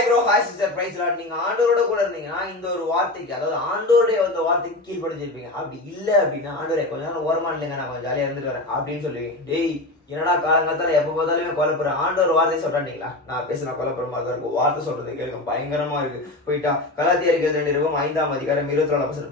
Hi bro, hi sister, praise lord. நீங்க ஆண்டவரோட கூட இருந்தீங்கன்னா இந்த ஒரு வார்த்தைக்கு, அதாவது ஆண்டோருடைய அந்த வார்த்தைக்கு கீழ்படிஞ்சிருப்பீங்க. அப்படி இல்லை அப்படின்னா, ஆண்டவரே கொஞ்ச நேரம் ஓரமா இல்லைங்க, நான் கொஞ்சம் ஜாலியா இருந்துட்டு வரேன் அப்படின்னு சொல்லுவீங்க. டேய் என்னடா காலங்காத்தால எப்ப பார்த்தாலுமே கொலைப்புறேன், ஆண்டவர் வார்த்தை சொல்றாங்களா? நான் பேசுனா கொலைப்புற மாதிரி தான் இருக்கும். வார்த்தை சொல்றது கேட்க பயங்கரமா இருக்கு. போயிட்டா கலாத்தியர்கள் 2:5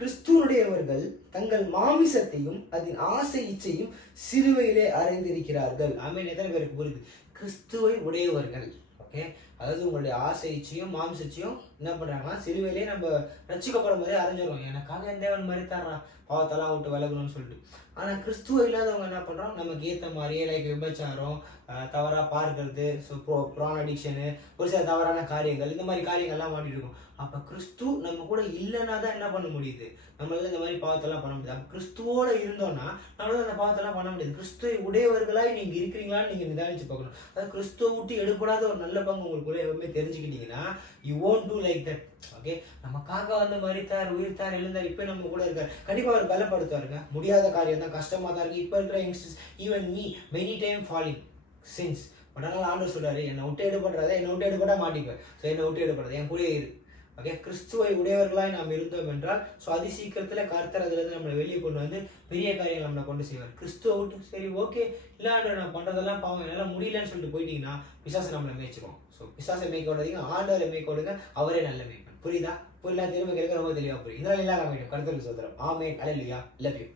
கிறிஸ்துவனுடையவர்கள் தங்கள் மாமிசத்தையும் அதன் ஆசை இச்சையும் சிலுவையிலே அறைந்திருக்கிறார்கள். ஆமென். எத்தனை பேருக்கு புரியுது? கிறிஸ்துவை உடையவர்கள், ஓகே, அதாவது உங்களுடைய ஆசை இச்சையும் மாமிசையும் என்ன பண்றாங்கன்னா சிலுவையிலே நம்ம ரட்சிக்கப்படும் போதே அறிஞ்சிடும். எனக்காக என் தேவன் மாதிரி தர்றான், பாவத்தெல்லாம் விட்டு விலகணும்னு சொல்லிட்டு. ஆனா கிறிஸ்துவ இல்லாதவங்க என்ன பண்றோம், நமக்கு ஏற்ற மாதிரியே லைக் விபச்சாரம், தவறா பார்க்கறது, ப்ரான் அடிக்ஷனு, ஒரு சில தவறான காரியங்கள், இந்த மாதிரி காரியங்கள்லாம் மாட்டிட்டு இருக்கும். அப்ப கிறிஸ்து நம்ம கூட இல்லைன்னா தான் என்ன பண்ண முடியுது, நம்மளால இந்த மாதிரி பாவத்தெல்லாம் பண்ண முடியாது. அப்ப கிறிஸ்துவோட இருந்தோம்னா நம்மளால அந்த பாவத்தெல்லாம் பண்ண முடியாது. கிறிஸ்துவை உடையவர்களாய் நீங்க இருக்கிறீங்களான்னு நீங்க நிதானிச்சு பார்க்கணும். அதாவது கிறிஸ்துவ விட்டு எடுப்படாத ஒரு நல்ல பங்கு உங்களுக்குள்ள எப்பவுமே தெரிஞ்சுக்கிட்டீங்கன்னா you won't do like that. Okay, நமக்காக வந்து மரித்தார், உயிர்த்தார், எழுந்தார், இப்ப நம்ம கூட இருக்காரு. கண்டிப்பா அவர் பலப்படுத்துவாருங்க. முடியாத காரியம் தான், கஷ்டமா தான் இருக்கு. இப்ப இருக்கிற youngsters, even me, many time falling since. But ஆனால் ஆண்டவர் சொல்றாரு, என்னை விட்டு எடுபடுறத, என்னை விட்டு எடுபட மாட்டிப்பேன். ஸோ என்னை விட்டு எடுபடுறது என் கூட இரு. ஓகே, கிறிஸ்துவை உடையவர்களாய் நாம் இருந்தோம் என்றால் ஸோ அதி சீக்கிரத்துல கர்த்தர் அதுலேருந்து நம்மளை வெளியே கொண்டு வந்து பெரிய காரியம் நம்மளை கொண்டு செய்வார். கிறிஸ்துவ விட்டு சரி ஓகே இல்லாண்டு நான் பண்றதெல்லாம் பாவம், என்னால் முடியலன்னு சொல்லிட்டு போயிட்டீங்கன்னா பிசாசை நம்மளை மேய்ச்சிக்கும். ஸோ பிசாசை மேய்க்க விடாதீங்க, ஆண்டவரை மேய்க்க விடுங்க, அவரே நல்ல மேய்ப்பன். புரியுதா? புரியல, திரும்ப கேட்க ரொம்ப தெளிவா புரியும். இதெல்லாம் எல்லாம் கர்த்தருக்கு சோதரம். ஆமென். அல்லேலூயா. Love you.